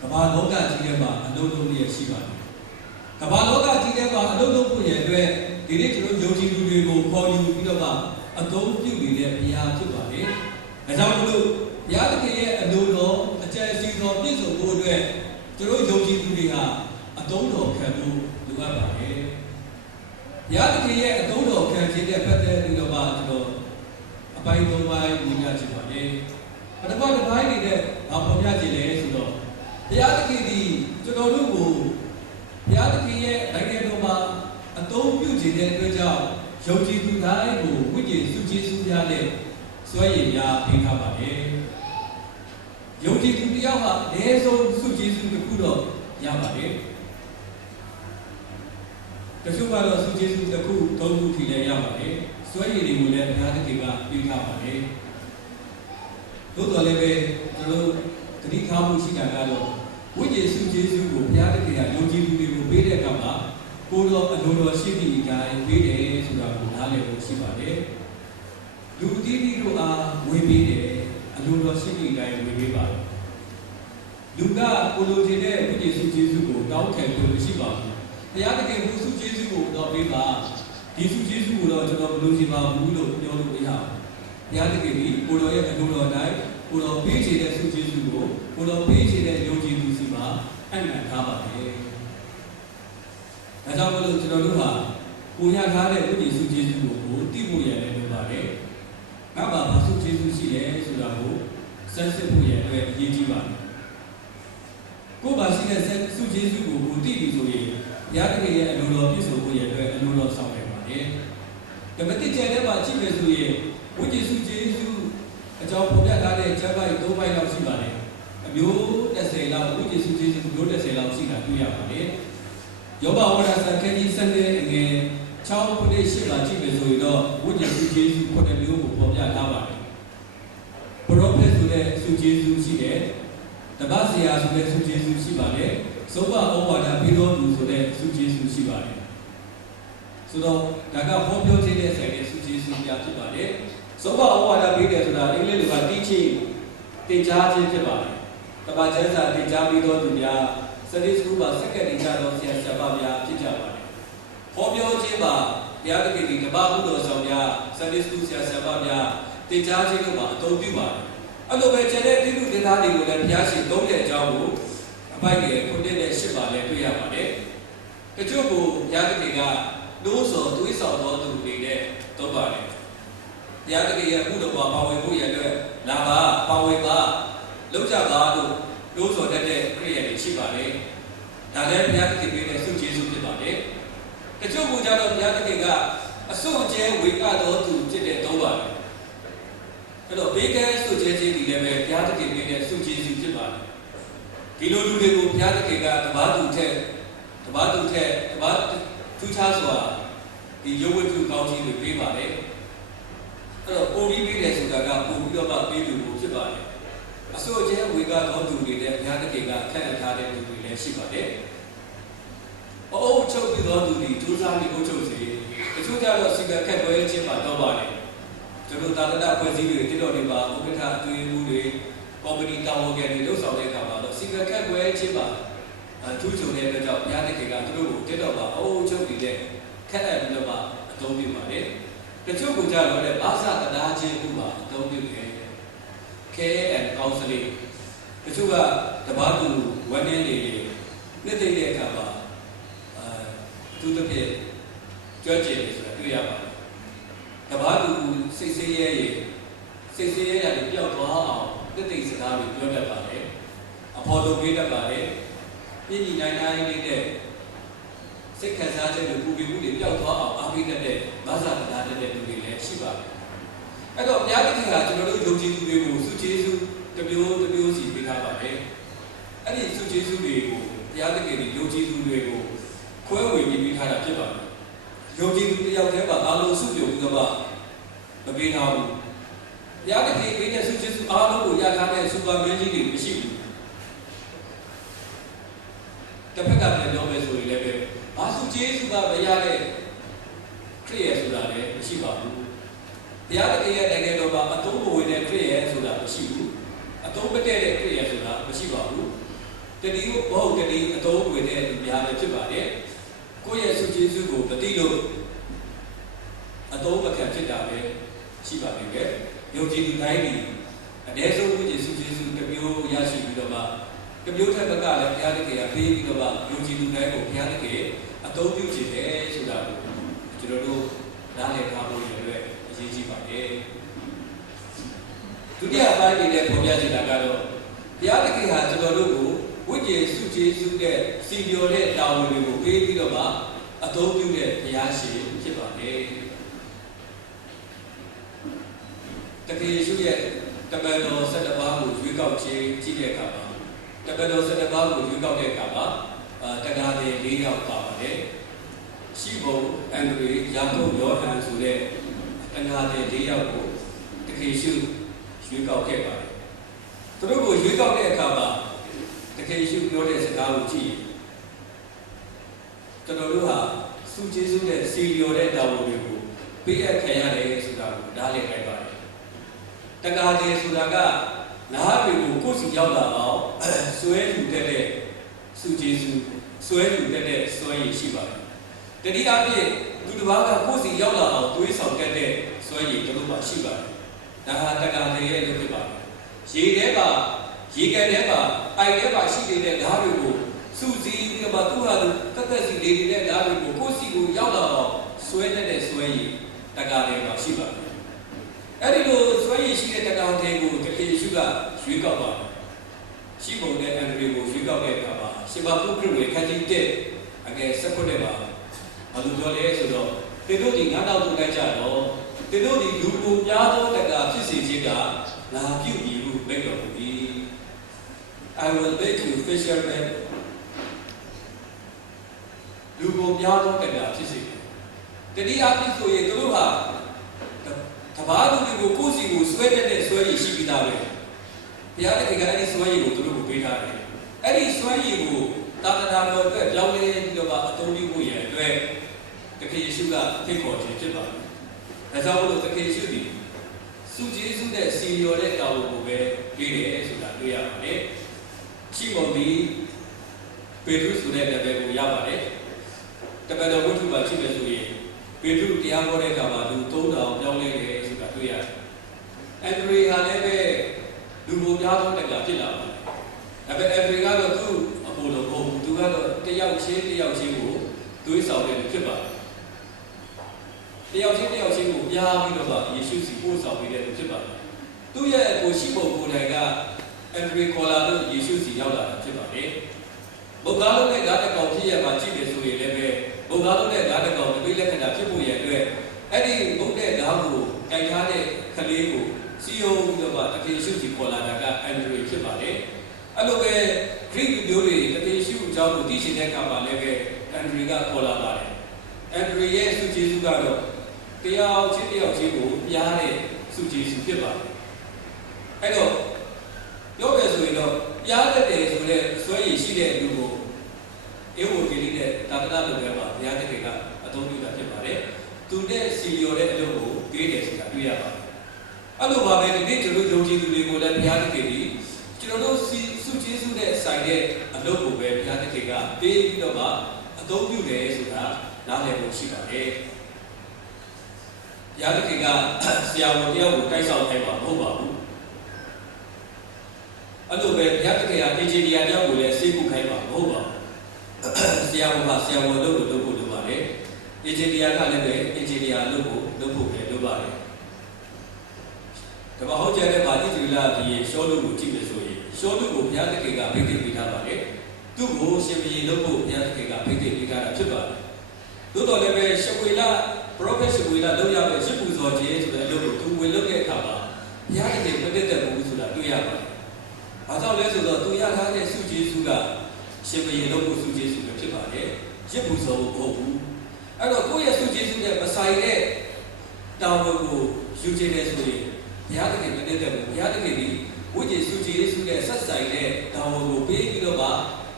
ဘ ကမ္ဘာလောကကြီးထဲမှာအလုံးလုံးရဲ့ရှိပါတယ်ကမ္ဘာလောကကြီးထဲမှာအလုံးလုံးဖို့ရဲ့အတွက်ဒီနေ့ကျွန်တော်ယုံကြည်သူတွေကိုပေါ်ယူပြီးတော့မှအသုံးပြုနေတဲ့ဘုရားဖြစ်ပါတယ်အဲကြောင့်မလို့ဘုရားသခင်ရဲ့အလိုတော်အကျဉ်းစီတော်ပြည့်စုံဖို့အတွက်ကျွန်တော်ယုံကြည်သူတွေဟာအသုံးတော်ခံဖို့လိုအပ်ပါတယ်ဘုရားသခင်ရဲ့အသုံးတော်ခံခြင်းနဲ့ပတ်သက်ပြီးတော့မှကျွန်တော်အပိုင်း၃ပိုင်းညွှန်ပြချင်ပါတယ်ပထမတစ်ပိုင်းနေတဲ့ဘာပေါ်ပြခြင်းလဲဆိုတော့ဘုရားသခင်ဒီကျွန်တော်တို့ကိုဘုရားသခင်ရဲ့နိုင်ငံတော်မှာအသုံးပြုခြင်းတဲ့အတွက်ကြောင့်ယုံကြည်သူတိုင်းကိုဝိညာဉ်စုကျေးဇူးများနဲ့စွဲရည်များပေးထားပါတယ်ယုံကြည်သူတယောက်ဟာအနည်းဆုံးစုကျေးဇူးတစ်ခုတော့ရပါတယ်တချို့ကတော့စုကျေးဇူးတစ်ခုသုံးခုထိလည်းရပါတယ်စွဲရည်တွေကိုလည်းဘုရားသခင်ကပေးထားပါတယ်သို့တော်လည်းပဲကျွန်တော်သတိထားမှုရှိတာကတော့ဝိညာဉ်စုကျေးဇူးကိုဘုရားသခင်ကယုံကြည်သူတွေကိုပေးတဲ့အခါမှာကိုယ်တော်အလိုတော်ရှိသည့်အတိုင်းပေးတယ်ဆိုတာကိုနားလည်ဖို့ရှိပါတယ်လူအသီးသီးတို့အားဝေပေးတယ်အလိုတော်ရှိသည့်အတိုင်းဝေပေးပါတယ်လူကကိုလိုချင်တဲ့ဝိညာဉ်စုကျေးဇူးကိုတောင်းခံလို့မရှိပါဘူးဘုရားသခင်ကစုကျေးဇူးကိုတော့ပေးပါဒီစုကျေးဇူးကိုတော့ကျွန်တော်မလိုချင်ပါဘူးလို့ပြောလို့မရဘူးဘုရားသခင်ကကိုတော်ရဲ့အလိုတော်တိုင်းကိုတော်ပေးချင်တဲ့စုကျေးဇူးကိုကိုတော်ပေးချင်တဲ့ယုံကြည်သူစီမှာအနံ့ထားပါတယ်ဒါကြောင့်မလို့ကျွန်တော်တို့ဟာကိုရထားတဲ့ဝိညာဉ်စုကျေးဇူးကိုသိဖို့ရတယ်လို့ပါတယ်ငါ့မှာဘာစုကျေးဇူးရှိလဲဆိုတာကိုစမ်းစစ်ဖို့ရတဲ့အရေးကြီးပါတယ်ကိုယ်ပါရှိတဲ့စုကျေးဇူးကိုသိပြီဆိုရင်ဘုရားသခင်ရဲ့အလိုတော်ပြည့်စုံဖို့ရတဲ့အလိုတော်ဆောင်နေပါတယ်ဓမ္မတိကျမ်းထဲမှာကြည့်မယ်ဆိုရင်ဝိညာဉ်စုကျေးဇူးအကြောင်းဖော်ပြထားတဲ့ကျမ်းပိုင်း၃ပိုင်းလောက်ရှိပါတယ်အမျိုး30လောက်ဝိညာဉ်စုကျေးဇူးမျိုး30လောက်ရှိတာတွေ့ရပါတယ်ယောဘဝါဒစာခန်းကြီး7အငယ်6ခုနဲ့8ပါကြည့်မယ်ဆိုရင်တော့ဝိညာဉ်စုကျေးဇူး9မျိုးကိုဖော်ပြထားပါတယ်ပရောဖက်ဆိုတဲ့စုကျေးဇူးရှိတယ်တပတ်ဆရာဆိုတဲ့စုကျေးဇူးရှိပါတယ်သုဘဩဝါဒပေးတော်သူဆိုတဲ့စုကျေးဇူးရှိပါတယ်ဆိုတော့ဒါကဟောပြောခြင်းနဲ့ဆိုင်တဲ့စုကျေးဇူးများဖြစ်ပါတယ်သုဘဩဝါဒပေးတယ်ဆိုတာအင်္ဂလိပ်လိုက teaching သင်ကြားခြင်းဖြစ်ပါတယ်တပတ်ကျမ်းစာသင်ကြားပေးတော်သူများSunday School မှာစက္ကန့်တင်ကြတော့ဆရာဆရာမများဖြစ်ကြပါတယ်ဟောပြောခြင်းမှာဘုရားသခင်ဒီတပတ်ဘုတော်ဆောင်များ Sunday School ဆရာဆရာမများသင်ကြားခြင်းတို့မှာအသုံးပြုပါတယ်အဲ့လိုပဲကျန်တဲ့တိတုသင်္သားတွေကိုလည်းဘုရားရှင်သုံးတဲ့အကြောင်းကိုအပိုက်ငယ်9နဲ့10ပါလည်းတွေ့ရပါတယ်တချို့ကိုဘုရားသခင်ကတိုးစော်တွေးဆောင်တော်သူတွေနဲ့သုံးပါတယ်ဘုရားသခင်ရဲ့ဘုတော်ပါဝင်ဖို့ရတဲ့လာပါပါဝင်ပါလောက်ကြပါလို့တိုးစော်တတ်တဲ့ခရိယာတွေရှိပါတယ်ဒါလည်းဘုရားသခင်ပေးတဲ့ဆုကျေးဇူးဖြစ်ပါတယ်တချို့ကကြတော့ဘုရားသခင်ကအစွန့်အကျဲဝေကတော်သူဖြစ်တဲ့သုံးပါတယ်အဲ့တော့ဘေးကဲဆုကျေးဇူးတွေလည်းပဲဘုရားသခင်ပေးတဲ့ဆုကျေးဇူးဖြစ်ပါတယ်ဒီလိုလူတွေကိုဘုရားသခင်ကတပါးသူထက်တပါးထူးခြားစွာဒီရုပ်ဝတ္ထုကောင်းကြီးတွေပေးပါတယ်အဲ့တော့ပိုပြီးပေးတယ်ဆိုတာကပိုပြီးတော့ပေးသူကိုဖြစ်ပါတယ်အစိုးအကျဲဝေကတော်သူတွေနဲ့ဘုရားသခင်ကထက်ထားတဲ့သူတွေလည်းရှိပါတယ်။အုပ်ချုပ်ပြီးတော်သူတွေဒုစရပြီးအုပ်ချုပ်စေတချို့ကြတော့စီကခက်ပွဲချင်းမှာတော့ပါတယ်။ကျွန်တော်သာသနာ့ဖွဲ့စည်းတွေတိတော်တွေပါဥက္ကဋ္ဌအတွင်းမှုတွေကော်မတီတာဝန်ခံတွေလှုပ်ဆောင်တဲ့အခါမှာတော့စီကခက်ပွဲချင်းမှာထူးချွန်တဲ့အတွက်ကြောင့်ဘုရားသခင်ကသူတို့ကိုတိတော်ပါအုပ်ချုပ်ပြီးတဲ့ခက်အပ်ပြီးတော့အသုံးပြုပါတယ်။တချို့ကကြတော့လည်းဘာသာတရားချင်းဥပါအသုံးပြုတယ်care and counseling တချို့ကတပတ်သူဝန်ထမ်းတွေနှစ်သိမ့်တဲ့အခါမှာသူတစ်ပြည့်ကြွကြတယ်ဆိုတာတွေ့ရပါတယ်တပတ်သူစိတ်ဆင်းရဲရတယ်ပျောက်သွားအောင်နှစ်သိမ့်စကားတွေပြောတတ်ပါတယ်အဖော်လိုပေးတတ်ပါတယ်ပြည်ညီနိုင်လေးတဲ့စိတ်ခံစားချက်တွေပူပင်မှုတွေပျောက်သွားအောင်အားပေးတတ်တဲ့ဘာသာတရားတဲ့လူတွေလည်းရှိပါတယ်အဲ့တော့ဘုရားသခင်ကကျွန်တော်တို့ယုံကြည်သူတွေကိုစုကျေးဇူးတစ်မျိုးစီပေးထားပါတယ်အဲ့ဒီစုကျေးဇူးတွေကိုဘုရားသခင်ကယုံကြည်သူတွေကိုခွဲဝေပေးထားတာဖြစ်ပါတယ်ယုံကြည်သူတစ်ယောက်တည်းမှာအားလုံးစုပြုံပြီးတော့မပေးထားဘူးဘုရားသခင်ပေးတဲ့စုကျေးဇူးအားလုံးကိုရထားတဲ့စူပါမင်းကြီးတွေမရှိဘူးတစ်ဖက်ကပြန်ပြောမယ်ဆိုရင်လည်းဘာစုကျေးဇူးကမရတဲ့ခရစ်ယာန်ဆိုတာလည်းမရှိပါဘူးဘုရားသခင်ရဲ့နိုင်ငံတော်မှာအသုံးမဝင်တဲ့ခရစ်ယာန်ဆိုတာမရှိဘူးအသုံးမတည့်တဲ့ခရစ်ယာန်ဆိုတာမရှိပါဘူး တတိယဘုတ်တတိအတော်ဝင်တဲ့လူများပဲဖြစ်ပါတယ်ကိုယ့်ရဲ့ဆုကျေးဇူးကိုမသိလို့အတော်မခံဖြစ်တာပဲရှိပါလိမ့်မယ်ယုံကြည်သူတိုင်းဒီအ ਨੇ ဆုံးကိုယေရှုကျေးဇူးတစ်မျိုးရရှိပြီးတော့မှတစ်မျိုးထက်ကလည်းဘုရားသခင်ကပေးပြီးတော့မှယုံကြည်သူတိုင်းကိုဘုရားသခင်အသုံးပြုခြင်းတယ်ဆိုတာကိုကျွန်တော်တို့နားလည်ထားဖို့ရတဲ့အရေးကြီးပါတယ်ဒုတိယပိုင်းနေတဲ့ပေါ်ပြချင်တာကတော့ဘုရားသခင်ဟာကျွန်တော်တို့ကိုဝိညာဉ်စုကျေးဇူးတဲ့စီလျော်တဲ့တာဝန်တွေကိုပေးပြီးတော့မှအသုံးပြုတဲ့ဘုရားရှင်ဖြစ်ပါတယ်တကယ်ရှိရဲ့တပည့်တော်7ပါးကိုရွေးကောက်ခြင်းကြည့်တဲ့အခါမှာတပည့်တော်7ပါးကိုရွေးကောက်တဲ့အခါမှာတက္ကသိုလ်4ယောက်ပါပါတယ်ရှိဘုံအန်ဒရီယာကုပ်ယောဟန်ဆိုတဲ့တက္ကသိုလ်4ယောက်ကိုတကယ်ရှိရွေးကောက်ခဲ့ပါတယ်သူတို့ကိုရွေးကောက်တဲ့အခါမှာတကယ်ရှိပြောတဲ့စကားကိုကြည့်ကျွန်တော်တို့ဟာစုကျေးဇူးနဲ့စီလျော်တဲ့တာဝန်တွေကိုပေးအပ်ခံရတယ်ဆိုတာကိုနားလည်နိုင်ပါတယ်တက္ကသိုလ်ဆိုတာကနားတွေကိုကိုယ်စီရောက်လာအောင်ဆွဲယူတဲ့စုကျေးဇူးဆွဲယူတဲ့ဆွဲရည်ရှိပါတယ်တတိယအဖြစ်သူတစ်ပါးကကိုယ်စီရောက်လာအောင်တွေးဆောင်တဲ့ဆွဲရည်တို့မှရှိပါတယ်ဒါဟာတက္ကသိုလ်ရဲ့လုပ်ဖြစ်ပါတယ်ရေထဲမှာရေကန်ထဲမှာအိုင်ထဲမှာရှိနေတဲ့ဓာတ်တွေကိုစုစည်းပြီးတော့သူ့ဟာသူတက်စီလေးနေတဲ့ဓာတ်တွေကိုကိုယ်စီကိုရောက်လာအောင်ဆွဲတဲ့ဆွဲရည်တက္ကသိုလ်မှာရှိပါတယ်အဲ့ဒီလိုဆွဲရည်ရှိတဲ့တက္ကသိုလ်ကိုတကယ်ရှိကရွေးကောက်ပါတယ်ရှိပုံနဲ့အန်ဒရီကိုရွေးကောက်တဲ့အခါမှာရှင်ဘာပုခရုရဲ့ခန်းကြီးတဲ့အငယ်16နဲ့ပါဘာလို့ပြောလဲဆိုတော့တေတို့ဒီငါးနောက်တူလိုက်ကြတော့တေတို့ဒီလူကိုများသောတက္ကဖြစ်စေခြင်းကလာပြုပြီးဟုမိန့်တော်မူ၏ I will make you fishermen လူကိုများသောတက္ကဖြစ်စေတတိယဖြစ်ဆိုရင်တို့ဟာတဘာသူတွေကိုကိုယ်စီကိုဆွဲတဲ့ဆွဲရည်ရှိပြီးသားပဲဘုရားသခင်ကအဲ့ဒီဆွဲရည်ကိုသူတို့ကိုပေးထားတယ်အဲ့ဒီဆွဲရည်ကိုသာသနာတော်အတွက်ပြောင်းလဲပြီးတော့အသုံးပြုဖို့ရတဲ့အတွက်သခင်ယေရှုကဖိတ်ခေါ်ခြင်းဖြစ်ပါတယ်။ဒါကြောင့်မို့လို့သခင်ယေရှုသည်စုကျေးဇူးနဲ့စီလျော်တဲ့တာဝန်ကိုပဲပေးတယ်ဆိုတာတွေ့ရပါတယ်။ရှိမုန်ဒီပေတရုဆိုတဲ့နာမည်ကိုရပါတယ်။တပည့်တော်ဝတ္ထုမှာရှိတယ်ဆိုရင်ပေတရုတရားဟောတဲ့အခါမှာလူ3000ပြောင်းလဲတယ်ဆိုတာတွေ့ရတယ်။အန်ဒရီဟာလည်းပဲလူကိုများသောတက္ကဖြစ်လာပါတယ်။ဒါပေမဲ့အန်ဒရီကတော့သူ့အဖို့လို့မဟုတ်ဘူး။သူကတော့တယောက်ချင်းကိုတွေးဆောင်တယ်ဖြစ်ပါတယ်။တယောက်ချင်းကိုပြားပြီးတော့ယေရှုစီပို့ဆောင်ပေးတယ်ဖြစ်ပါတယ်။သူ့ရဲ့ကိုရှိပုံကိုယ်တိုင်ကအန်ဒရီခေါ်လာလို့ယေရှုစီရောက်လာတာဖြစ်ပါတယ်။ဘုရားလုံးနဲ့ဓာတ်ကောင်ဖြစ်ရမှာကြည့်တယ်ဆိုရင်လည်းပဲဘုရားလုံးနဲ့ဓာတ်ကောင်တပိလက္ခဏာဖြစ်ဖို့ရအတွက်အဲ့ဒီဘုဒ္ဓရဲ့ဓာတ်ကိုကြိုက်ထားတဲ့ကလေးကိုစီယုံပြီးတော့တခေရှုစီခေါ်လာတာကအန်ဒရီဖြစ်ပါတယ်။အဲ့လိုပဲဂရိမျိုးတွေတခေရှုအကြောင်းကိုသိချင်တဲ့အခါမှာလည်းပဲအန်ဒရီကခေါ်လာပါတယ်။အန်ဒရီရဲ့ဆုကျေးဇူးကတော့တယောက်ချင်းကိုပြားတဲ့ဆုကျေးဇူးဖြစ်ပါတယ်။အဲ့တော့ပြောပြဆိုရင်တော့ပြားတဲ့တယ်ဆိုတဲ့ဆွဲရည်ရှိတဲ့လူကိုအေဝံဂေလိနဲ့သာသနာ့လုပ်ငန်းမှာဘုရားသခင်ကအသုံးပြုတာဖြစ်ပါတယ်။သူနဲ့စီလျော်တဲ့အလုပ်ကိုပေးတယ်ဆိုတာတွေ့ရပါတယ်။အဲ့လိုပါပဲဒီနေ့ကျွန်တော်ယုံကြည်သူတွေကိုလည်းဘုရားသခင်ကြီးကျွန်တော်တို့ဆုကျေးဇူးနဲ့ဆိုင်တဲ့အလုပ်ကိုပဲဘုရားသခင်ကပေးပြီးတော့မှအသုံးပြုတယ်ဆိုတာနားလည်ဖို့ရှိပါတယ်။ဘုရားသခင်ကဆရာဝန်တယောက်ကိုတိုက်ဆောင်ခိုင်းမှာမဟုတ်ပါဘူး။အဲ့လိုပဲဘုရားသခင်ကအင်ဂျင်နီယာတယောက်ကိုလည်းစေကုခိုင်းမှာမဟုတ်ပါဘူး။ဆရာဝန်ကဆရာဝန်လုပ်ဖို့လုပ်ပါတယ်။အင်ဂျင်နီယာကလည်းပဲအင်ဂျင်နီယာလုပ်ဖို့ပဲလုပ်ပါတယ်။ဒါမှဟုတ်ကြတဲ့မာတိတူလာကြီးရှောလုကိုကြည့်လို့ဆိုရင်ရှောလုကိုဘုရားသခင်ကဖိတ်သိပေးထားပါတယ်။သူ့ကိုရှင်ဘုရင်လုပ်ဖို့ဘုရားသခင်ကဖိတ်သိပေးထားတာဖြစ်ပါတယ်။သို့တော်လည်းပဲရှဝေလ prophet ရှဝေလလုပ်ရမယ့်ရှစ်ပူဇော်ခြင်းဆိုတဲ့အလုပ်ကိုသူဝင်လုပ်တဲ့အခါမှာဘုရားသခင်မတည့်တဲ့ဘူးဆိုတာတွေ့ရပါတယ်။ဘာကြောင့်လဲဆိုတော့သူရထားတဲ့ဆုကျေးဇူးကရှင်ဘုရင်လုပ်ဖို့ဆုကျေးဇူးပဲဖြစ်ပါတယ်။ရှစ်ပူဇော်ဖို့မဟုတ်ဘူး။အဲ့တော့ကိုယ့်ရဲ့ဆုကျေးဇူးနဲ့မဆိုင်တဲ့တာဝန်ကိုယူခြင်းနဲ့ဆိုရင်ဘုရားသခင်မတည့်တဲ့ဘူးဘုရားသခင်ဒီဝိညာဉ်ဆုကျေးဇူးနဲ့ဆက်ဆိုင်တဲ့တာဝန်ကိုပေးပြီးတော့မှ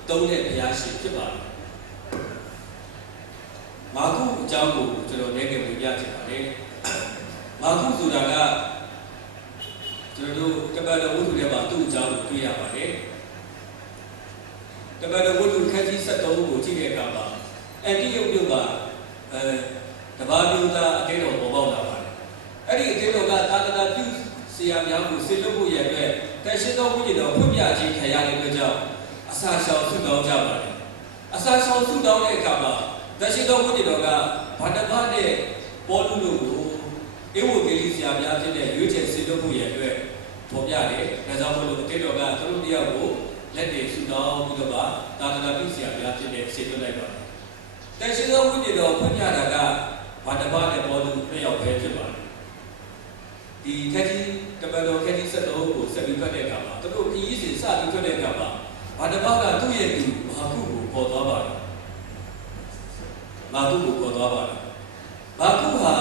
သုံးတဲ့ဘုရားရှင်ဖြစ်ပါတယ်။မာကုအကြောင်းကိုကျွန်တော်လည်းပြပြချင်ပါတယ်။မာကုဆိုတာကကျွန်တော်တို့ကပ္ပတော်ဝတ္ထုထဲမှာသူ့အကြောင်းကိုတွေ့ရပါတယ်။ တပတ်တော်ဝတ္ထုခန်းကြီး73ကိုကြည့်တဲ့အခါမှာအန်တီယုတ်မြို့ကတဘာမျိုးသားအတင်းတော်ပေါ်ပေါက်လာပါတယ်အဲ့ဒီအတင်းတော်ကသာသနာပြုဆရာများကိုစစ်လို့ဖို့ရတဲ့တန်ရှင်းသောဝိညာဉ်တော်ဖွင့်ပြခြင်းခံရတဲ့အတွက်ကြောင့်အစာရှောင်ဆုတောင်းကြပါတယ်အစာရှောင်ဆုတောင်းတဲ့အခါမှာတန်ရှင်းသောဝိညာဉ်တော်ကဘာတဘာနဲ့ပေါ်လူတို့ကိုဧဝံဂေလိဆရာများဖြစ်တဲ့ရွေးချယ်စစ်လို့ဖို့ရတဲ့ပေါ်ပြတယ်ဒါကြောင့်မို့လို့အတင်းတော်ကသူတို့တရားကိုလက်တွေဆုတောင်းပြီးတော့သာသနာပြုဆရာများဖြစ်တဲ့စစ်လို့လိုက်ပါတယ်တန်ရှင်းသောဝိညာဉ်တော်ဖွင့်ပြတာကဘာတဘာနဲ့ပေါ်လူနှစ်ယောက်ပဲဖြစ်ပါတယ်ဒီခက်ကြီးတပတ်တော်ခက်ကြီး73ကိုဆက်ပြီးဖတ်တဲ့အခါမှာသူတို့ခရီးစဉ်စပြီးထွက်တဲ့အခါမှာဘာတပတ်ကသူ့ရဲ့သူဘာခုကိုပေါ်သွားပါတယ်ဘာခုကိုပေါ်သွားပါတယ်ဘာခုဟာ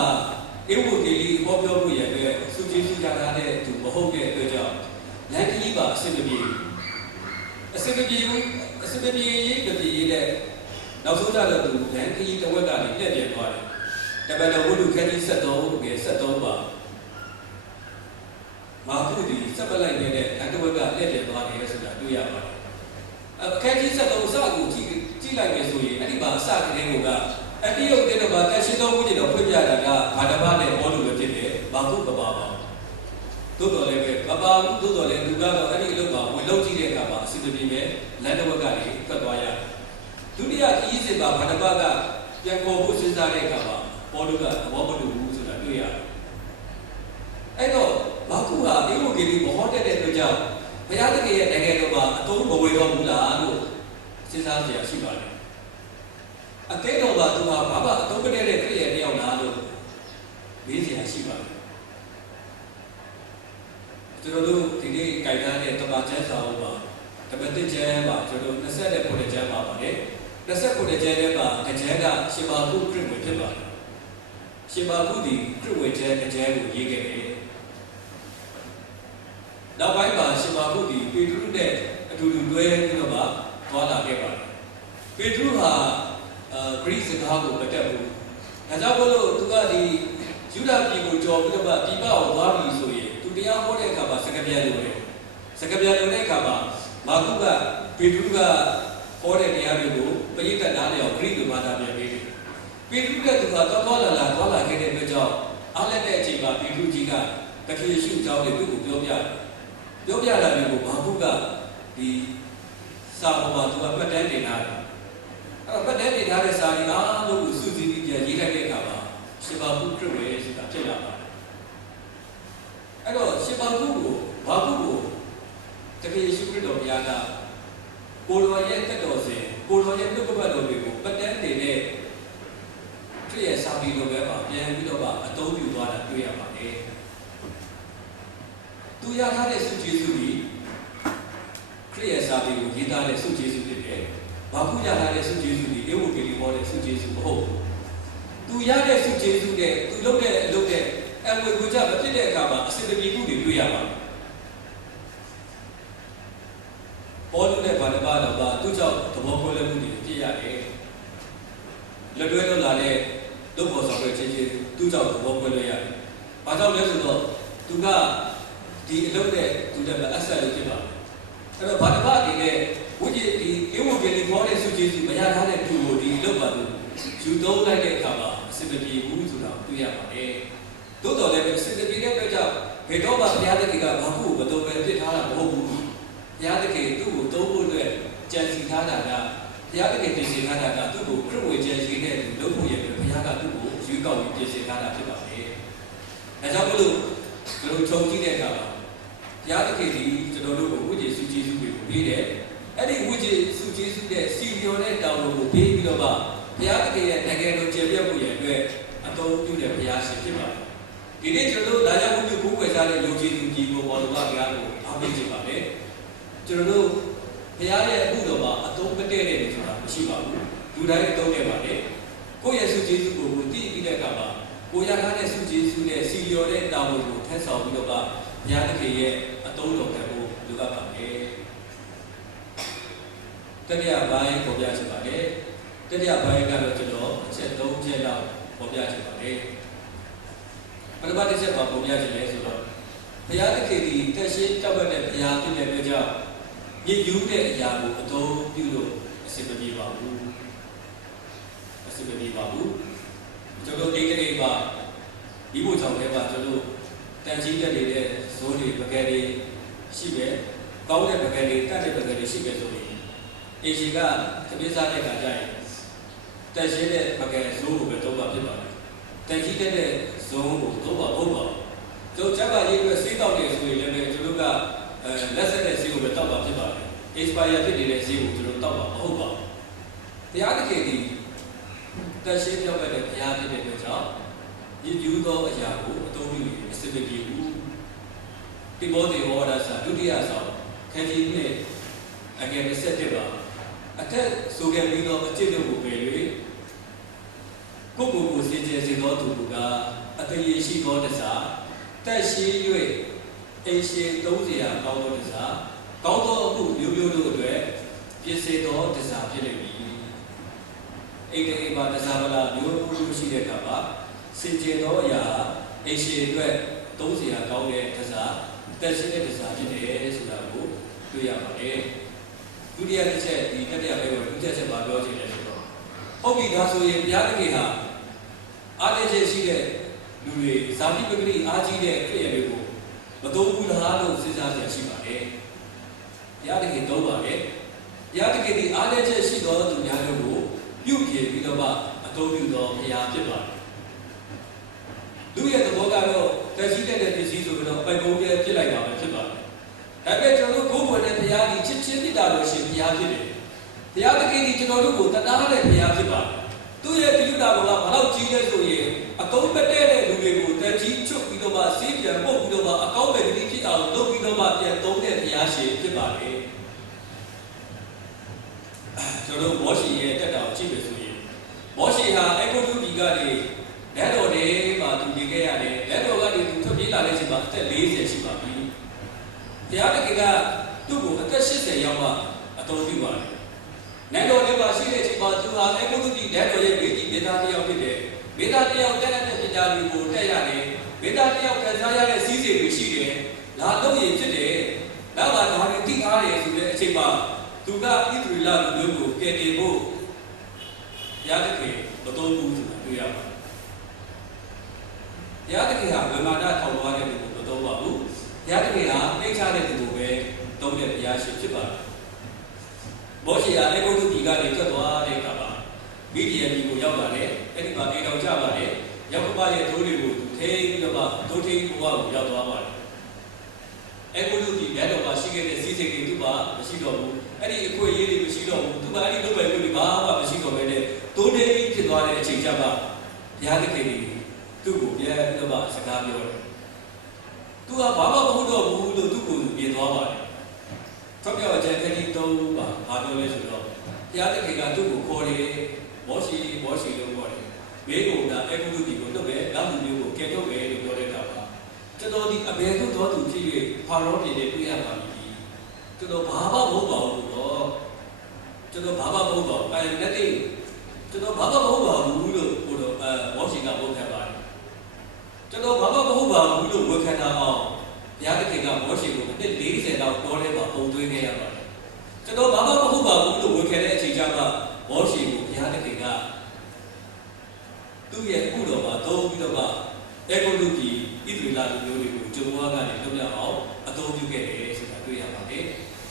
ဧဝံဂေလိဟောပြောမှုရဲ့အတွက်စုကြည်စုကြတာတဲ့သူမဟုတ်တဲ့အတွက်ကြောင့်လမ်းကြီးပါအစစ်မပြေရေးတဲ့နောက်ဆုံးကြတော့သူလမ်းကြီးတစ်ဝက်ကနေပြည့်ပြည့်သွားတယ်တပတ်တော်ဝတ္ထုခက်ကြီး73ရဲ့73ပါမာကုဒီစပ်ပလိုက်နေတဲ့တတဝက်ကလက်တယ်သွားတယ်ဆိုတာတွေ့ရပါတယ်အခက်ကြီး73စကိုကြည့်လိုက်မယ်ဆိုရင်အဲ့ဒီမှာအစကတည်းကအတိယုတ်တဲ့တော့တန်ရှင်းသောဝိညာဉ်တော်ဖွင့်ပြတာကဘာတဘာနဲ့ဘောလို့ပဲဖြစ်တယ်ဘာကုပပါပါသို့တော်လည်းပဲပပါဘူးသို့တော်လည်းလူကတော့အဲ့ဒီအလုပ်မှာဝင်လုပ်ကြည့်တဲ့အခါမှာအစီအစဉ်ပဲလမ်းတစ်ဝက်ကနေထွက်သွားရတယ်ဒုတိယခရီးစဉ်မှာဘာတဘာကပြန်ပေါ်ဖို့စဉ်းစားတဲ့အခါမှာဘောလို့ကသဘောမတူဘူးဆိုတာတွေ့ရတယ်အဲ့တော့ဘာကုဟာဧဝံဂေလိမဟောတဲ့အတွက်ကြောင့်ဘုရားသခင်ရဲ့နိုင်ငံတော်မှာအသုံးမဝေတော့ဘူးလားလို့စဉ်းစားကြရရှိပါတယ်အကဲတော်ကသူဟာဘာမှအသုံးမတဲ့ခရစ်ယာန်တယောက်လားလို့မေးစရာရှိပါတယ်ကျွန်တော်တို့ဒီနေ့ကြိုင်ထားတဲ့တမန်ကျမ်းစာအုပ်မှာတပတ်တစ်ကျမ်းမှာကျွန်တော်20တဲ့ပုံကျမ်းပါပါတယ်20ပုံကျမ်းထဲမှာအကျမ်းကရှင်ဘာကုခရစ်ဝင်ဖြစ်ပါတယ်ရှင်ဘာကုဒီခရစ်ဝင်ကျမ်းအကျမ်းကိုရေးခဲ့တယ်နောက်ပိုင်းမှာရှင်ဘာကုဒီပေတရုနဲ့အတူတူတွဲပြီးတော့သွားလာခဲ့ပါတယ်ပေတရုဟာဂရိစကားကိုမတတ်ဘူးဒါကြောင့်မို့လို့သူကဒီယူဒာပြည်ကိုကြော်ပြီးတော့ပြည်ပကိုသွားပြီဆိုရင်သူတရားဟောတဲ့အခါမှာစကားပြန်လို့တဲ့အခါမှာမာကုကပေတရုကဟောတဲ့တရားတွေကိုပရိသတ်နားလည်အောင်ဂရိလိုဘာသာပြန်ပေးတယ်ပေတရုကသူကသွားလာခဲ့တဲ့အတွက်ကြောင့်အားလက်တဲ့အချိန်မှာပေတရုကြီးကတခင်ယေရှုကြောင့်လည်းသူ့ကိုပြောပြတာမျိုးကိုမာကုကဒီစာပေါ်မှာသူကပတ်တန်းတင်လာတယ်အဲ့တော့ပတ်တန်းတင်ထားတဲ့စာတွေအားလုံးကိုစုစည်းပြီးပြန်ရေးလိုက်တဲ့အခါမှာရှင်ဘာကုခရစ်ဝင်ဆိုတာဖြစ်လာပါတယ်အဲ့တော့ရှင်ဘာကုကိုဘာကုကိုတကယ်ယေရှုခရစ်တော်ဘုရားကကိုယ်တော်ရဲ့တက်တော်စဉ်ကိုယ်တော်ရဲ့နှုတ်ကပတ်တော်တွေကိုပတ်တန်းတင်တဲ့ခရစ်ရဲ့စာပေလိုပဲပါပြန်ပြီးတော့အသုံးပြုသွားတာတွေ့ရပါတယ်သူရထားတဲ့စုကျေးဇူးကြီးခရစ်ရဲ့စာပေကိုရေးသားတဲ့စုကျေးဇူးတွေတယ်ဘာကုရထားတဲ့စုကျေးဇူးတွေဧဝံဂေလိဟောတဲ့စုကျေးဇူးမဟုတ်ဘူးသူရတဲ့စုကျေးဇူးတဲ့သူလုပ်တဲ့အလုပ်တဲ့အဝေကိုကြမဖြစ်တဲ့အခါမှာအစစ်တပြေမှုတွေတွေ့ရပါတယ်ဘောလူနဲ့ဘာတပါတော့သူ့ကြောင့်သဘောကွဲလွဲမှုတွေဖြစ်ရတယ်လက်တွဲတော့လာတဲ့လုပ်ပေါ်ဆောင်တဲ့ချင်းသူ့ကြောင့်သဘောကွဲလွဲရတယ်ဘာကြောင့်လဲဆိုတော့သူကဒီအလုပ်နဲ့သူတက်အဆက်လို့ဖြစ်ပါတယ်အဲ့တော့ဘာတပါအနေနဲ့ဝိညာဉ်ဒီဧဝံဂေလိဟောတဲ့စုကျေးဇူးမရထားတဲ့သူကိုဒီလုပ်ပါလို့ယူသုံးလိုက်တဲ့အခါမှာအစစ်တပြေဘူးဆိုတာတွေ့ရပါတယ်သို့တော်လည်းအစစ်တပြေတဲ့အတွက်ကြောင့်ဘယ်တော့မှဘုရားသခင်ကဘာခုမတော်ပဲဖြစ်ထားတာမဟုတ်ဘူးဘုရားသခင်သူ့ကိုသုံးဖို့အတွက်ကြံစီထားတာကဘုရားသခင်ပြင်ဆင်ထားတာကသူ့ကိုခရစ်ဝင်ခြင်းရှိတဲ့လုပ်ဖို့ရတဲ့ဘုရားကသူ့ကိုရွေးကောက်ပြီးပြင်ဆင်ထားတာဖြစ်ပါတယ်။ဒါကြောင့်မလို့ကျွန်တော်ခြုံကြည့်တဲ့အခါမှာဘုရားသခင်ဒီကျွန်တော်တို့ကိုဝိညာဉ်စုကျေးဇူးတွေကိုပေးတယ်။အဲ့ဒီဝိညာဉ်စုကျေးဇူးတဲ့စီလျော်တဲ့တောင်းလို့ကိုပေးပြီးတော့ဘုရားသခင်ရဲ့နိုင်ငံတော်ကျေပြတ်မှုရဲ့အတွက်အသုံးပြုတဲ့ဘုရားရှင်ဖြစ်ပါတယ်။ဒီနေ့ကျွန်တော်တို့လာရောက်မှုကိုကိုယ်ွယ်စားတဲ့ယုံကြည်သူကြီးကိုပေါ်တော်ဘုရားကိုအားပေးခြင်းပါလေ။ကျွန်တော်တို့ဘုရားရဲ့အမှုတော်မှာအသုံးမတည့်တဲ့လူဆိုတာမရှိပါဘူး။လူတိုင်းအသုံးခဲ့ပါလေ။ကိုယ့်ရဲ့စုကျေးဇူးကိုတည်ပြီးတဲ့အခါမှာကိုရထားတဲ့စုကျေးဇူးနဲ့စီလျော်တဲ့တာဝန်ကိုထမ်းဆောင်ပြီးတော့ဘုရားသခင်ရဲ့အသုံးတော်တဲ့ကိုလူကပါလေ။တတိယပိုင်းပေါ်ပြချင်ပါလေ။တတိယပိုင်းကတော့ကျွန်တော်အချက်၃ချက်လောက်ပေါ်ပြချင်ပါလေ။ပထမတစ်ချက်ပါပေါ်ပြချင်လဲဆိုတော့ဘုရားသခင်ဒီတက်ရှိတောက်တဲ့ဘုရားဖြစ်တဲ့အတွက်ကြောင့်ညစ်ယူတဲ့အရာကိုအသုံးပြုလို့ ယ်တွေတက်တဲ့ပကယ်တွေရှိပဲဆိုရင်အင်ရှင်ကသမီးစားတဲ့ခါကျရင်တက်ရှင်းတဲ့ပကယ်ဇိုးကိုပဲတော့ပါဖြစ်ပါတယ်တက်ကြီးတဲ့ဇုံးကိုတော့ပါဟုတ်ပါကျုပ်ချက်ပါရေးအတွက်စေးတောက်တယ်ဆိုရင်လည်းကျွန်တော်ကလက်ဆက်တဲ့ဈေးကိုပဲတောက်ပါဖြစ်ပါတယ် expire ဖြစ်နေတဲ့ဈေးကိုကျွန်တော်တောက်ပါမဟုတ်ပါဘူးတရားတကယ်ဒီတက်ရှင်းပြောက်တဲ့ဘုရားဖြစ်တဲ့အတွက်ကြောင့်ရည်ယူသောအရာကိုအသုံးပြုနေအစစ်မပြေဘူးတိမောသေဟောဒါစာဒုတိယဆောင်ခန်းကြီးနဲ့အငယ်27ပါအထက်ဆိုခဲ့ပြီးသောအကျင့်တို့ကိုပယ်၍ကိုကိုစင်ကြယ်စေသောသူကအတရေရှိသောတစားတက်ရှိ၍အိမ်ရှိ30ရာကောင်းသောတစားကောင်းသောအမှုမျိုးမျိုးတို့အတွက်ပြည့်စုံသောတစားဖြစ်လိမ့်မည်အိမ်တေဘာတစားဗလာမျိုးမျိုးရှိတဲ့အခါမှာစင်ကြယ်သောအရာအိမ်ရှိအတွက်30ရာကောင်းတဲ့တစားတက်ရှိတဲ့တစားဖြစ်တယ်ဆိုတာကိုတွေ့ရပါတယ်ဒုတိယတစ်ချက်ဒီတတိယဘက်ကိုဒုတိယချက်မှာပြောချင်တယ်ဆိုတော့ဟုတ်ပြီဒါဆိုရင်ဘုရားသခင်ဟာအားလည်းချက်ရှိတဲ့လူတွေဇာတိပဂတိအားကြီးတဲ့ခရစ်ယာန်တွေကိုမသုံးဘူးလားလို့စဉ်းစားကြရှိပါတယ်ဘုရားသခင်သုံးပါတယ်ဘုရားသခင်ဒီအားလည်းချက်ရှိသောသူများတို့ကိုပြုပြင်ပြီးတော့မှအသုံးပြုသောဘုရားဖြစ်ပါတယ်လူရဲ့သဘောကတော့တက်ရှိတဲ့ပစ္စည်းဆိုပြီးတော့ပိုက်ပုံးပြဖြစ်လိုက်တာပဲဖြစ်ပါတယ်ဒါပေမဲ့ကျွန်တော်တို့ကိုယ်ပေါ်တဲ့ဘုရားကြီးချစ်ချင်းမြတ်တာလို့ရှိရင်ဘုရားဖြစ်တယ်ဘုရားသခင်ကြီးကျွန်တော်တို့ကိုတနာတဲ့ဘုရားဖြစ်ပါတယ်သူ့ရဲ့ပြုတာကဘာလို့ကြီးလဲဆိုရင်အကောင်းမတည့်တဲ့လူတွေကိုတက်ကြီးချုပ်ပြီးတော့မှစီးပြန်ပုတ်ပြီးတော့မှအကောင်းပဲကြီးဖြစ်အောင်လုပ်ပြီးတော့မှပြန်သုံးတဲ့ဘုရားရှင်ဖြစ်ပါတယ်ကျွန်တော်မောရှိရဲ့တက်တာကိုကြည့်မယ်ဆိုရင်မောရှိဟာအေဂုတုပြည်ကနေလက်တော်တွေမှာသူနေခဲ့ရတယ်လက်တော်ကနေသူထွက်ပြေးလာတဲ့အချိန်မှာအသက်40ရှိပါပြီဘုရားသခင်ကသူ့ကိုအသက်80ရောက်မှအတော်ပြုပါတယ်။လက်တော်တွေပါရှိတဲ့အချိန်မှာသူဟာအေဂုတုပြည်လက်တော်ရဲ့မိကြီးမေသားတစ်ယောက်ဖြစ်တယ်။မေသားတစ်ယောက်တက်တဲ့ပညာတွေကိုတက်ရတယ်။မေသားတစ်ယောက်ခံစားရတဲ့စည်းစိမ်တွေရှိတယ်။လာလို့ရဖြစ်တယ်။နောက်မှဒါတွေသိအားတယ်ဆိုတဲ့အချိန်မှာသူကဣသရေလလူမျိုးကိုကယ်တင်ဖို့ဘုရားသခင်မတော်ဘူးဆိုတာတွေ့ရပါတယ်။ဘုရားသခင်ဟာဝေမာနထောင်သွားတဲ့လူကိုမတော်ပါဘူး။ဘုရားသခင်ဟာနှိမ့်ချတဲ့သူကိုပဲတုံးတဲ့ဘုရားရှင်ဖြစ်ပါတယ်။မောရှေဟာအေဂုတုပြည်ကနေထွက်သွားတဲ့အခါမှာမိဒီယန်ပြည်ကိုရောက်လာတယ်။အဲ့ဒီမှာအိမ်တော်ကြပါတယ်။ယောက်ျားရဲ့ဒိုးတွေကိုထိန်းပြီးတော့ဒိုးထိန်းဘဝကိုရောက်သွားပါတယ်။အေဂုတုပြည်လက်တော်မှာရှိခဲ့တဲ့စည်းစိမ်တွေသူ့မှာမရှိတော့ဘူး။အဲ့ဒီအခွင့်အရေးတွေမရှိတော့ဘူး။သူ့မှာအဲ့ဒီလုပ်ပိုင်ခွင့်တွေဘာမှမရှိတော့ဘဲနဲ့ဒိုးထိန်းဖြစ်သွားတဲ့အချိန်ကျမှဘုရားသခင်သူ့ကိုပြန်ပြီးတော့စကားပြောတယ်။သူကဘာမှမဟုတ်တော့ဘူးလို့သူ့ကိုယ်ပြင်သွားပါတယ်။ထောက်ပြဝချက်ခတိ3ပါဘာပြောလဲဆိုတော့ဘုရားသခင်ကသူ့ကိုခေါ်တယ်မောရှိလို့ခေါ်တယ်။ဘေးကုံကအေဂုတုပြည်ကိုလွတ်ပဲနောက်လူမျိုးကိုကယ်ထုတ်ပဲလို့ပြောတဲ့အခါမှာကျွန်တော်ဒီအဘယ်သို့တော်သူဖြစ်၍ဖာရောပြည်နဲ့တွေ့ရပါပြီ။ကျွန်တော်ဘာမှမဟုတ်ပါဘူးတော့ကျွန်တော်ဘာမှမဟုတ်ပါဘူး။အဲ့လက်သိကျွန်တော်ဘာမှမဟုတ်ပါဘူးလို့ဟိုတော့မောရှိကပြောခဲ့ပါတယ်။ကျွန်တော်ဘာမှမဟုတ်ပါဘူးလို့ဝန်ခံတာအောင်ဘုရားသခင်ကမောရှိကိုအနှစ်40လောက်တောထဲမှာပုံသွင်းခဲ့ရပါတယ်။ကျွန်တော်ဘာမှမဟုတ်ပါဘူးလို့ဝန်ခံတဲ့အချိန်ကျမှမောရှိကိုဘုရားသခင်ကသူ့ရဲ့ကုတော်မှာသုံးပြီးတော့အေဂုတုပြည်ဣသရေလလူမျိုးတွေကိုဂျုံဝါကနေလွတ်မြောက်အောင်အသုံးပြုခဲ့တယ်ဆိုတာတွေ့ရပါတယ်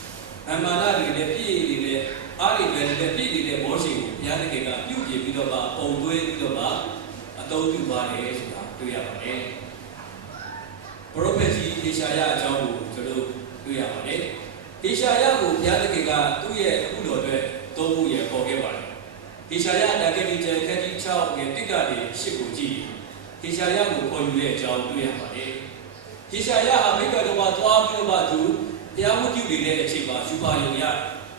။အမှန်တရားတွေနဲ့ပြည့်နေတဲ့အားတွေနဲ့ပြည့်နေတဲ့မောရှိကိုဘုရားသခင်ကပြုပြင်ပြီးတော့ပုံသွင်းပြီးတော့အသုံးပြုပါတယ်ဆိုတာတွေ့ရပါတယ်။ပရောဖက်ကြီးဟေရှာယအကြောင်းကိုကျွန်တော်တွေ့ရပါတယ်။ဟေရှာယကိုဘုရားသခင်ကသူ့ရဲ့အခုတော်အတွက်သုံးဖို့ရခေါ်ခဲ့ပါတယ်။ဟေရှာယဒါကတိကျမ်းခန်းကြီး6ငယ်1ကနေ8ကိုကြည့်ဟေရှာယကိုခေါ်ယူတဲ့အကြောင်းတွေ့ရပါတယ်။ဟေရှာယဟာမိဘတော်မှာသွားပြီးတော့သူတရားဝတ်ပြုနေတဲ့အချိန်မှာယူပါယုံရ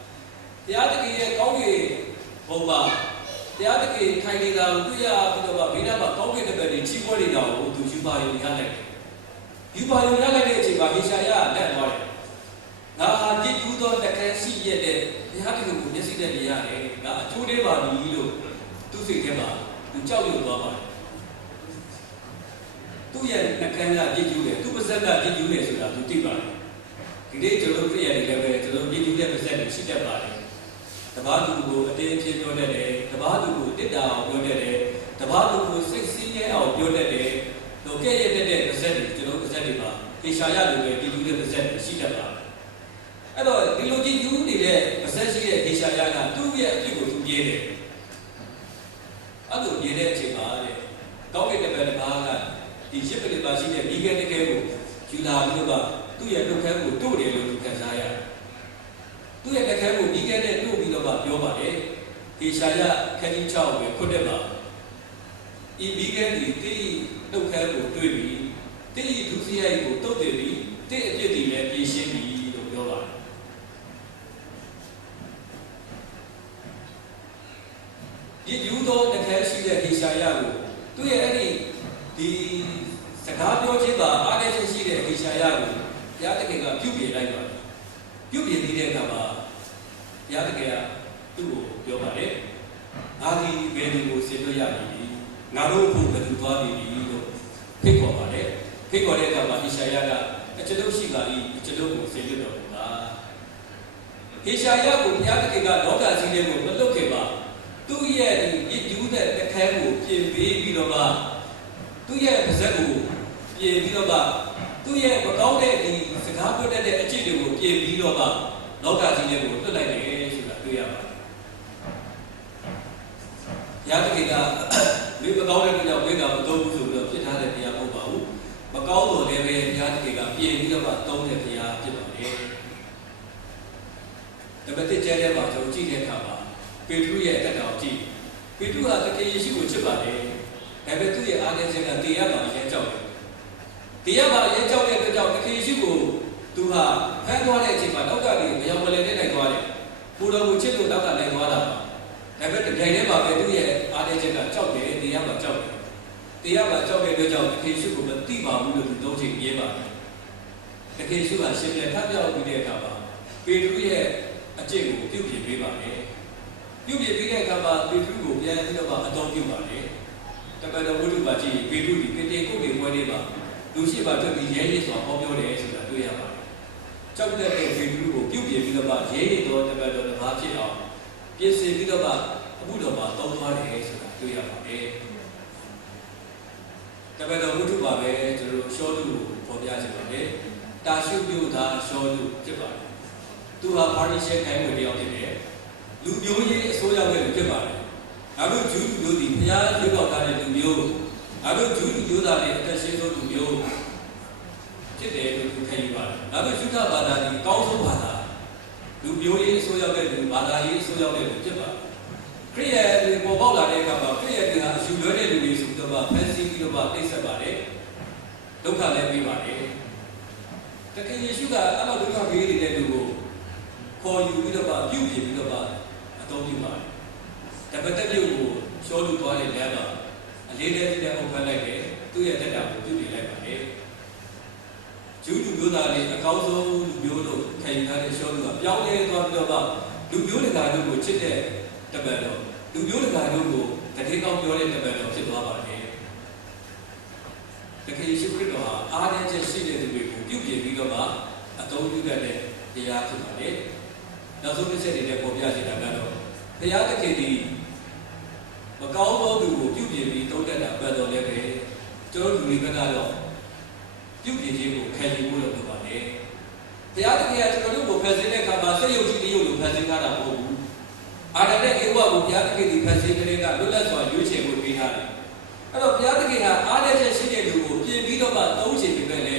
။တရားသခင်ရဲ့ကောင်းကင်ဘုံမှာတရားသခင်ထိုင်နေတာကိုတွေ့ရပြီးတော့ဘေးနားမှာကောင်းကင်တစ်ပတ်တွေကြီးပွားနေတာကိုသူယူပါယုံရလိုက်တယ်။ယူပါယုံရလိုက်တဲ့အချိန်မှာဟေရှာယကလက်သွားတယ်။ငါဟာကြည်ကျူးသောတက္ကန်းရှိရတဲ့ဘုရားသခင်ကိုမျက်စိနဲ့မြင်ရတယ်။ငါအကျိုးသေးပါပြီလို့သူစိတ်ထဲမှာသူကြောက်ရွံ့သွားပါတယ်။သူ့ရဲ့တက္ကန်းကကြည်ကျူးတယ်သူ့ပါဇက်ကကြည်ကျူးတယ်ဆိုတာသူသိပါတယ်။ဒီနေ့ကျွန်တော်ပြည့်ရတယ်လည်းပဲကျွန်တော်ကြည်ကျူးတဲ့ပါဇက်တွေရှိတတ်ပါတယ်။တပါးသူကိုအတင်းအကျပ်ပြောတတ်တယ်တပါးသူကိုတစ်တာအောင်ပြောတတ်တယ်တပါးသူကိုစိတ်ဆင်းရဲအောင်ပြောတတ်တယ်တော့ကဲ့ရဲ့တဲ့ပါဇက်တွေကျွန်တော်ပါဇက်တွေမှာဟေရှာယလိုပဲကြည်ကျူးတဲ့ပါဇက်တွေရှိတတ်ပါတယ် အဲ့တော့ဒီလိုကြီးယူနေတဲ့မဆက်ရှိတဲ့ဒေရှာယာကသူ့ရဲ့အဖြစ်ကိုသူပြေးတယ်အဲ့လိုပြေးတဲ့အချိန်မှာတဲ့ကောင်းကင်တပည့်တစ်ပါးကဒီရစ်ပလင်ပါရှိတဲ့မိခဲတကယ်ကိုယူလာပြီးတော့သူ့ရဲ့နှုတ်ခမ်းကိုတို့တယ်လို့သူခံစားရတယ်သူ့ရဲ့နှုတ်ခမ်းကိုမိခဲနဲ့တို့ပြီးတော့ပြောပါတယ်ဒေရှာယာခန်းကြီး6ပဲခုတက်ပါဤမိခဲဒီတိနှုတ်ခမ်းကိုတွေ့ပြီးတိဒုစရိုက်ကိုတုတ်တယ်ပြီးတိအပြစ်တွေလည်းပြေရှင်းပြီးလို့ပြောပါတယ်ဒီယူသောနှုတ်ခမ်းရှိတဲ့ဒေရှာယာကိုသူ့ရဲ့အဲ့ဒီစကားပြောခြင်းပါအားနည်းချက်ရှိတဲ့ဒေရှာယာကိုဘုရားတခင်ကပြုပြင်လိုက်ပါတယ်ပြုပြင်ပြီးတဲ့အခါမှာဘုရားတခင်ကသူ့ကိုပြောပါတယ်ငါဒီဘယ်သူကိုဆင်လွှတ်ရပြီငါတို့ကိုဘယ်သူသွားပြီလို့ဖိတ်ခေါ်ပါတယ်ဖိတ်ခေါ်တဲ့အခါမှာဒေရှာယာကအကျွန်ုပ်ရှိပါ၏အကျွန်ုပ်ကိုဆင်လွှတ်တော်မူပါဒေရှာယာကိုဘုရားတခင်ကလောကကြီးထဲကိုမလွတ်ခင်ပါသူ့ရဲ့ဒီယူတဲ့နှုတ်ခမ်းကိုပြင်ပေးပြီးတော့မှသူ့ရဲ့ပါဇက်ကိုပြင်ပြီးတော့မှသူ့ရဲ့မကောင်းတဲ့ဒီစကားပြောတတ်တဲ့အကျင့်တွေကိုပြင်ပြီးတော့မှလောကကြီးထဲကိုလွတ်လိုက်တယ်ဆိုတာတွေ့ရပါတယ်။ဘုရားသခင်ကမင်းမကောင်းတဲ့ကြောင့်ဝိက္ခာမသုံးဘူးဆိုပြီးတော့ဖြစ်ထားတဲ့တရားမဟုတ်ပါဘူး။မကောင်းတော်လည်းပဲဘုရားသခင်ကပြင်ပြီးတော့မှသုံးတဲ့တရားဖြစ်ပါတယ်။ဒါပေမဲ့ကျဲတဲ့မှာကျွန်တော်ကြည့်တဲ့အခါမှာပေတရုရဲ့အသက်တော်ကြည့်ပေတရုဟာသခင်ယေရှုကိုချစ်ပါတယ်။ဒါပေမဲ့သူ့ရဲ့အားနည်းချက်ကတေရမှာအရင်ကြောက်တယ်။တေရမှာအရင်ကြောက်တဲ့အတွက်ကြောင့်သခင်ယေရှုကိုသူဟာဖမ်းသွားတဲ့အချိန်မှာတောက်ကနေမယောင်မလဲနဲ့နိုင်သွားတယ်။ကိုတော်ကိုချစ်လို့တောက်ကနိုင်သွားတာပါ။ဒါပေမဲ့တပြိုင်တည်းမှာပဲသူ့ရဲ့အားနည်းချက်ကကြောက်တယ်တေရမှာကြောက်တယ်။တေရမှာကြောက်တဲ့အတွက်ကြောင့်သခင်ယေရှုကိုမသိပါဘူးလို့သူသုံးချိန်ပြဲပါတယ်။သခင်ယေရှုကရှင်ပြန်ထပ်ပြောက်ပြီးတဲ့အခါမှာပေတရုရဲ့အကျင့်ကိုပြုပြင်ပေးပါတယ်။ပြုပြင်ပြီးတဲ့အခါမှာပေတရုကိုပြန်ပြီးတော့အတော်ပြုပါတယ်။တပည့်တော်ဝိတုပါကြည့်ပေတရုဒီကတိကုတ်တွေပွဲလေးပါလူရှိပါထွက်ပြီးရဲရဲစွာဟောပြောတယ်ဆိုတာတွေ့ရပါတယ်။ကြောက်တဲ့ပေတရုကိုပြုပြင်ပြီးတော့ရဲရဲတော်တပည့်တော်တစ်ပါးဖြစ်အောင်ပြင်ဆင်ပြီးတော့အခုတော်မှာတောင်းသွားတယ်ဆိုတာတွေ့ရပါတယ်။တပည့်တော်ဝိတုပါပဲကျွန်တော်တို့ရှောလူကိုပေါ်ပြချင်ပါတယ်။တာရှုပြုသားရှောလူဖြစ်ပါတယ်။သူဟာပါရီရှဲခိုင်းဝင်တယောက်ဖြစ်တယ်။လူမျိုးရေးအစိုးရရဲ့လူဖြစ်ပါတယ်။ငါတို့ဂျူးလူမျိုးဒီဘုရားရွေးကောက်ထားတဲ့လူမျိုးငါတို့ဂျူးလူမျိုးသားတွေအသက်ရှင်ဆုံးလူမျိုးဖြစ်တယ်လို့သူခံယူပါတယ်။ငါတို့ယုဒဘာသာဒီကောင်းဆုံးဘာသာလူမျိုးရေးအစိုးရရဲ့လူဘာသာရေးအစိုးရရဲ့လူဖြစ်ပါတယ်။ခရစ်ယာန်တွေပေါ်ပေါက်လာတဲ့အခါမှာခရစ်ယာန်တွေဟာအယူလွဲတဲ့လူတွေဆိုတော့ဖန်ဆီးပြီးတော့နှိပ်စက်ပါတယ်။ဒုက္ခလည်းပေးပါတယ်။တကယ်ယေရှုကအဲ့လိုဒုက္ခပေးနေတဲ့လူကိုခေါ်ယူပြီးတော့ပြုပြင်ပြီးတော့အသုံးပြုပါတယ်။တပတ်တက်ပြုတ်ကိုရှောလူသွားတဲ့လမ်းမှာအလေးလေးနဲ့အုပ်ဖမ်းလိုက်တယ်သူ့ရဲ့တက်တာကိုပြုပြင်လိုက်ပါတယ်။ဂျူးလူမျိုးသားတွေအကောင်းဆုံးလူမျိုးတို့ခံယူထားတဲ့ရှောလူကပြောင်းလဲသွားပြီးတော့လူမျိုးတကာတို့ကိုချစ်တဲ့တပတ်တော်လူမျိုးတကာတို့ကိုတတိကောင်းပြောတဲ့တပတ်တော်ဖြစ်သွားပါတယ်။တကယ်ယေရှုခရစ်တော်ဟာအားနည်းချက်ရှိတဲ့သူတွေကိုပြုပြင်ပြီးတော့အသုံးပြုတတ်တဲ့တရားဖြစ်ပါတယ်။နောက်ဆုံးတစ်ချက်အနေနဲ့ပေါ်ပြချင်တာကတော့ဘုရားသခင်ဒီမကောင်းသောသူကိုပြုပြင်ပြီးသုံးတတ်တာပတ်တော်လည်းပဲကျွန်တော်လူတွေကတော့ပြုပြင်ခြင်းကိုခံယူဖို့လုပ်ပါမယ်။ဘုရားသခင်ကကျွန်တော်တို့ကိုဖန်ဆင်းတဲ့အခါမှာစိတ်ယုတ်ကြီးတရုပ်ကိုဖန်ဆင်းထားတာမဟုတ်ဘူး။အာရနဲ့ဧဝကိုဘုရားသခင်ဒီဖန်ဆင်းကလေးကလွတ်လပ်စွာရွေးချယ်ဖို့ပေးထားတယ်။အဲ့တော့ဘုရားသခင်ကအားနည်းချက်ရှိတဲ့လူကိုပြင်ပြီးတော့သုံးချင်ပြီးပဲလေ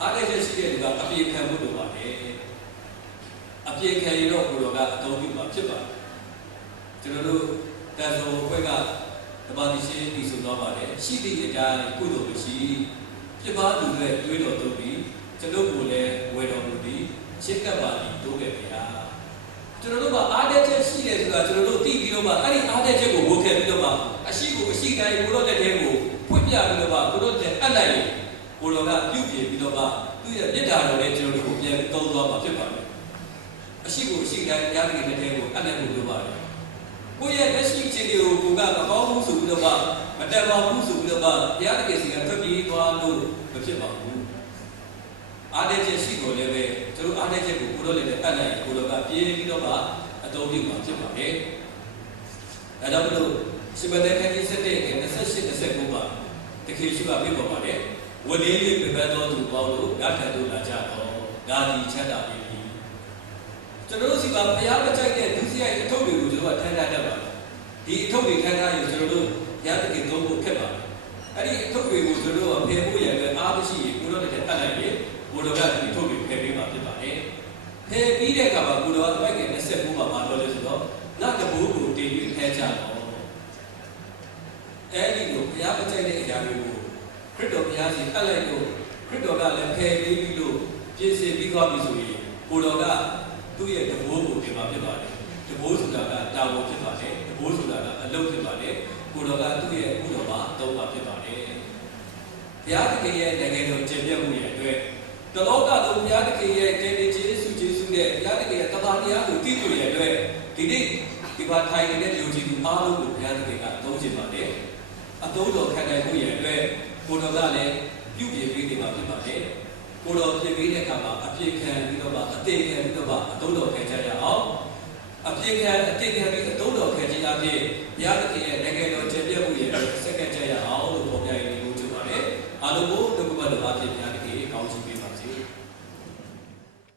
အားနည်းချက်ရှိတဲ့လူကအပြေခံဖို့လုပ်ပါမယ်။အပြေခံရတော့ဘုရားကအသုံးပြုမှာဖြစ်ပါတယ်။ကျွန်တော်တို့တန်ဆုံဘက်ကတပါတိရှိပြီးဆိုတော့ပါတယ်ရှိသည့်အတိုင်းကုသိုလ်မရှိဖြစ်ပါသူတွေတွေးတော်သူပြီးကျွန်တော်ကိုလည်းဝယ်တော်မူပြီးရှင်းကပ်ပါသည်တိုးခဲ့ဗျာကျွန်တော်တို့ကအားတဲ့ချက်ရှိတယ်ဆိုတာကျွန်တော်တို့သိပြီးတော့မှအဲ့ဒီအားတဲ့ချက်ကိုဝတ်ခဲ့ပြီးတော့မှအရှိကိုအရှိတိုင်းကိုတော့လက်ထဲကိုဖွင့်ပြပြီးတော့မှကိုတော့လက်အပ်လိုက်ကိုတော်ကပြုပြင်ပြီးတော့မှသူ့ရဲ့မြတ်တာတော်နဲ့ကျွန်တော်တို့ကိုပြန်သုံးသွားမှာဖြစ်ပါတယ်အရှိကိုအရှိတိုင်းရားတဲ့လက်ထဲကိုအပ်လိုက်ဖို့ပြောပါတယ်ကိုယ့်ရဲ့လက်ရှိအခြေအနေကိုကိုကမကောင်းဘူးဆိုပြီးတော့မတက်ပါဘူးဆိုပြီးတော့ဘုရားတကယ်စီကထွက်ပြေးသွားလို့မဖြစ်ပါဘူးအားတဲ့ချက်ရှိတော်လည်းပဲကျွန်တော်အားတဲ့ချက်ကိုကိုတော့လည်းအပ်လိုက်ကိုတော့ကပြေးပြီးတော့အသုံးပြုမှာဖြစ်ပါတယ်။ဒါကြောင့်မလို့ရှင်မသက်ခန်းကြီး7တဲ့28 29မှာတခေရှိကပြပေါ်ပါတယ်။ဝလေးလေးပြပန်းတော်သူပေါင်းလို့ဓာတ်ထံသို့လာကြတော့တ ဒါဒီချက်တာပြီကျွန်တော်တို့စီကဘုရားမကြိုက်တဲ့ဒုစရိုက်အထုပ်တွေကိုကျွန်တော်ကထမ်းထားတတ်ပါတယ်ဒီအထုပ်တွေထမ်းထားရင်ကျွန်တော်တို့ဘုရားသခင်သုံးဖို့ခက်ပါတယ်အဲ့ဒီအထုပ်တွေကိုကျွန်တော်တို့ကဖယ်ဖို့ရတဲ့အားမရှိရင်ကိုတော်တဲ့တတ်လိုက်ရင်ကိုတော်ကဒီအထုပ်တွေဖယ်ပေးမှာဖြစ်ပါတယ်ဖယ်ပြီးတဲ့အခါမှာကိုတော်ကပိုက်က29မှာပါတော့လဲဆိုတော့ငါတဘိုးကိုတင်ပြီးဖယ်ကြတော့အဲ့ဒီလိုဘုရားမကြိုက်တဲ့အရာတွေကိုခရစ်တော်ဘုရားရှင်တတ်လိုက်လို့ခရစ်တော်ကလည်းဖယ်ပေးပြီးလို့ပြင်ဆင်ပြီးသွားပြီဆိုရင်ကိုတော်ကသူ့ရဲ့တဘိုးကိုတင်မှာဖြစ်ပါတယ်တဘိုးဆိုတာကတာဝန်ဖြစ်ပါတယ်တဘိုးဆိုတာကအလုပ်ဖြစ်ပါတယ်ကိုတော်ကသူ့ရဲ့ဥတော်မှာသုံးပါဖြစ်ပါတယ်ဘုရားသခင်ရဲ့နိုင်ငံတော်ကျင့်ပြတ်မှုရဲ့အတွက်တလောကလုံးဘုရားသခင်ရဲ့ကယ်တင်ခြင်းစုကျေးဇူးနဲ့ဘုရားသခင်ရဲ့တပါးတရားကိုသိလို့ရဲ့အတွက်ဒီနေ့ဒီပါထိုင်နေတဲ့လူကြီးတို့အားလုံးကိုဘုရားသခင်ကသုံးခြင်းပါတယ်အသုံးတော်ခံနိုင်မှုရဲ့အတွက်ကိုတော်ကလည်းပြုပြင်ပေးနေမှာဖြစ်ပါတယ်ကိုတော်ပြင်ပေးတဲ့အခါမှာအပြည့်ခံပြီးတော့မှအသေးခံပြီးတော့မှအသုံးတော်ခံကြရအောင်အပြည့်ခံအသေးခံပြီးအသုံးတော်ခံခြင်းအပြင်ဘုရားသခင်ရဲ့နိုင်ငံတော်ကျင့်ပြတ်မှုရဲ့အတွက်